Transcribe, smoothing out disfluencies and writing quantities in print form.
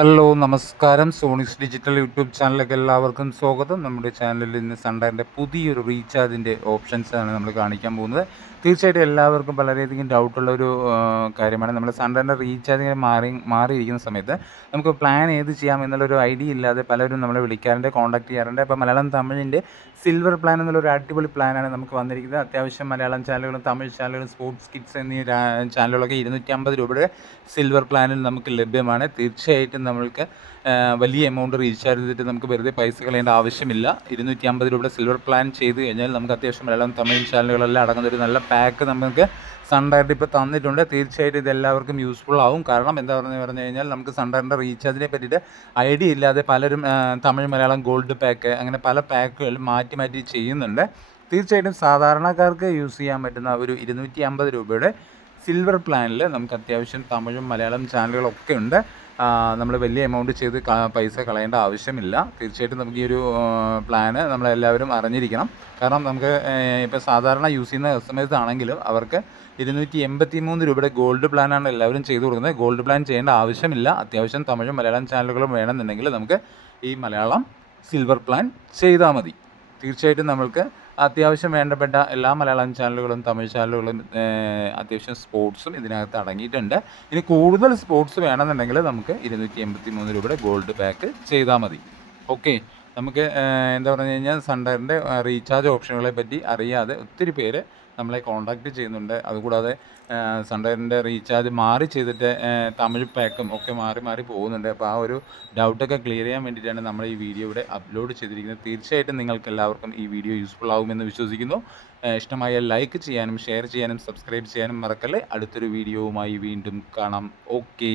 Hello നമസ്കാരം. സോണിക്സ് digital YouTube ചാനലിലേക്ക് എല്ലാവർക്കും സ്വാഗതം. നമ്മുടെ ചാനലിൽ ഇന്ന് സൺഡറിൻ്റെ പുതിയൊരു റീചാർജിൻ്റെ ഓപ്ഷൻസാണ് നമ്മൾ കാണിക്കാൻ പോകുന്നത്. തീർച്ചയായിട്ടും എല്ലാവർക്കും വളരെയധികം ഡൗട്ടുള്ളൊരു കാര്യമാണ്. നമ്മൾ സൺഡറിൻ്റെ റീചാർജ് മാറിയിരിക്കുന്ന സമയത്ത് നമുക്ക് പ്ലാൻ ഏത് ചെയ്യാം എന്നുള്ളൊരു ഐഡിയ ഇല്ലാതെ പലരും നമ്മളെ വിളിക്കാറുണ്ട്, കോൺടാക്ട് ചെയ്യാറുണ്ട്. അപ്പോൾ മലയാളം തമിഴിൻ്റെ സിൽവർ പ്ലാൻ എന്നുള്ളൊരു അടിപൊളി പ്ലാനാണ് നമുക്ക് വന്നിരിക്കുന്നത്. അത്യാവശ്യം മലയാളം ചാനലുകളും തമിഴ് ചാനലുകളും സ്പോർട്സ് കിഡ്സ് എന്നീ ചാനലുകളൊക്കെ 250 രൂപയുടെ സിൽവർ പ്ലാനിൽ നമുക്ക് ലഭ്യമാണ്. തീർച്ചയായിട്ടും നമ്മൾക്ക് വലിയ എമൗണ്ട് റീചാർജ് ചെയ്തിട്ട് നമുക്ക് വെറുതെ പൈസ കളയേണ്ട ആവശ്യമില്ല. 250 രൂപയുടെ സിൽവർ പ്ലാൻ ചെയ്ത് കഴിഞ്ഞാൽ നമുക്ക് അത്യാവശ്യം മലയാളം തമിഴ് ചാനലുകളെല്ലാം അടങ്ങുന്ന ഒരു നല്ല പാക്ക് നമുക്ക് സൺഡയറിൻ്റെ ഇപ്പോൾ തന്നിട്ടുണ്ട്. തീർച്ചയായിട്ടും ഇത് എല്ലാവർക്കും യൂസ്ഫുൾ ആവും. കാരണം എന്താ പറഞ്ഞു കഴിഞ്ഞാൽ നമുക്ക് സൺഡയറിൻ്റെ റീചാർജിനെ പറ്റിയിട്ട് ഐഡിയ ഇല്ലാതെ പലരും തമിഴ് മലയാളം ഗോൾഡ് പാക്ക് അങ്ങനെ പല പാക്കുകൾ മാറ്റി മാറ്റി ചെയ്യുന്നുണ്ട്. തീർച്ചയായിട്ടും സാധാരണക്കാർക്ക് യൂസ് ചെയ്യാൻ പറ്റുന്ന ഒരു 250 രൂപയുടെ സിൽവർ പ്ലാനിൽ നമുക്ക് അത്യാവശ്യം തമിഴും മലയാളം ചാനലുകളൊക്കെ ഉണ്ട്. നമ്മൾ വലിയ എമൗണ്ട് ചെയ്ത് പൈസ കളയേണ്ട ആവശ്യമില്ല. തീർച്ചയായിട്ടും നമുക്ക് ഈ ഒരു പ്ലാന് നമ്മളെല്ലാവരും അറിഞ്ഞിരിക്കണം. കാരണം നമുക്ക് ഇപ്പോൾ സാധാരണ യൂസ് ചെയ്യുന്ന കസ്റ്റമേഴ്സ് ആണെങ്കിലും അവർക്ക് 283 രൂപയുടെ ഗോൾഡ് പ്ലാനാണ് എല്ലാവരും ചെയ്തു കൊടുക്കുന്നത്. ഗോൾഡ് പ്ലാൻ ചെയ്യേണ്ട ആവശ്യമില്ല. അത്യാവശ്യം തമിഴും മലയാളം ചാനലുകളും വേണമെന്നുണ്ടെങ്കിൽ നമുക്ക് ഈ മലയാളം സിൽവർ പ്ലാൻ ചെയ്താൽ മതി. തീർച്ചയായിട്ടും നമ്മൾക്ക് അത്യാവശ്യം വേണ്ടപ്പെട്ട എല്ലാ മലയാളം ചാനലുകളും തമിഴ് ചാനലുകളും അത്യാവശ്യം സ്പോർട്സും ഇതിനകത്ത് അടങ്ങിയിട്ടുണ്ട്. ഇനി കൂടുതൽ സ്പോർട്സ് വേണമെന്നുണ്ടെങ്കിൽ നമുക്ക് 283 രൂപയുടെ ഗോൾഡ് പാക്ക് ചെയ്താൽ മതി. ഓക്കെ, നമുക്ക് എന്താ പറഞ്ഞു കഴിഞ്ഞാൽ സൺഡറിൻ്റെ റീചാർജ് ഓപ്ഷനുകളെ പറ്റി അറിയാതെ ഒത്തിരി പേര് നമ്മളെ കോൺടാക്റ്റ് ചെയ്യുന്നുണ്ട്. അതുകൂടാതെ സൺഡറിൻ്റെ റീചാർജ് മാറി ചെയ്തിട്ട് തമിഴ് പാക്കും ഒക്കെ മാറി മാറി പോകുന്നുണ്ട്. അപ്പോൾ ആ ഒരു ഡൗട്ടൊക്കെ ക്ലിയർ ചെയ്യാൻ വേണ്ടിയിട്ടാണ് നമ്മൾ ഈ വീഡിയോ ഇവിടെ അപ്ലോഡ് ചെയ്തിരിക്കുന്നത്. തീർച്ചയായിട്ടും നിങ്ങൾക്ക് എല്ലാവർക്കും ഈ വീഡിയോ യൂസ്ഫുൾ ആകുമെന്ന് വിശ്വസിക്കുന്നു. ഇഷ്ടമായ ലൈക്ക് ചെയ്യാനും ഷെയർ ചെയ്യാനും സബ്സ്ക്രൈബ് ചെയ്യാനും മറക്കല്ലേ. അടുത്തൊരു വീഡിയോവുമായി വീണ്ടും കാണാം. ഓക്കെ.